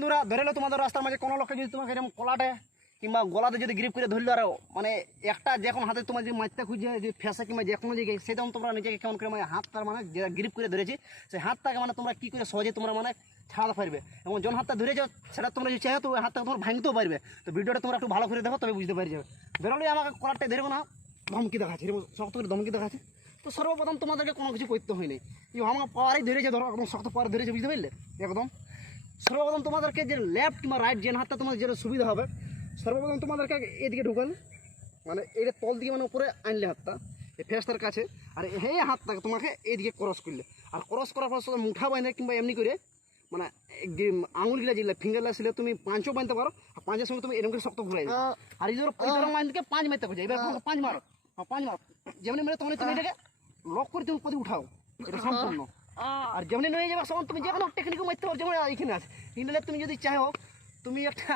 বন্ধুরা ধরে লো তোমাদের রাস্তার মাঝে কোনো লোকে যদি তোমাকে এরকম কলাটে কিংবা গলাতে যদি গ্রিপ করে ধরলো আর মানে একটা যখন হাতে তোমার যে মাছটা খুঁজে যে ফেসা কিংবা যে কোনো জায়গায় সেটা তোমরা নিজেকে কেমন করে মানে হাতটার মানে যে গ্রিপ করে ধরেছি সেই হাতটাকে মানে তোমরা কী করে সহজে তোমরা মানে ছাড়াতে পারবে এবং যখন হাতটা ধরেছো সেটা তোমরা যদি চাও তো ওই হাতটা তোমরা ভাঙতেও পারবে। তো ভিডিওটা তোমরা একটু ভালো করে দেখো তবে বুঝতে পারি যাবে। বেরোলে আমাকে কলারটা ধরবো না ধমকি দেখাচ্ছে এরকম শক্ত করে ধমকি দেখাচ্ছে। তো সর্বপ্রথম তোমাদেরকে কোনো কিছু করতে হয়নি আমাকে পাওয়ারই ধরেছে ধরো একদম শক্ত পাওয়ার ধরেছে বুঝতে পারলে একদম। সর্বপ্রথম তোমাদেরকে যে লেফট কিংবা রাইট যে হাতটা তোমাদের যেটা সুবিধা হবে সর্বপ্রথম তোমাদেরকে এদিকে ঢুকান মানে এটা তল দিকে মানে উপরে আনলে হাতটা এই ফেসটার কাছে আর এই হাতটাকে তোমাকে এইদিকে ক্রস করলে আর ক্রস করার পর মুঠা বাঁধে কিংবা এমনি করে মানে আঙুলগুলা যেগুলো ফিঙ্গারগুলা ছিল তুমি পাঁচও বাঁধতে পারো আর পাঁচের সঙ্গে তুমি এরকম করে শক্ত ঘুরাই দাও আর এই ধরো বাঁধকে পাঁচ মারতে পারছো এবার তোমাকে পাঁচ মারো পাঁচ মারো যেমনি মেরে তখন তুমি এটাকে লক করে তুমি পদে উঠাও এটা সম্পূর্ণ। আর যেমনি নিয়ে যাবে তখন তুমি যে কোনো টেকনিকও মারতে পারো যেমন এখানে আছে কিন্তু তুমি যদি চাও তুমি একটা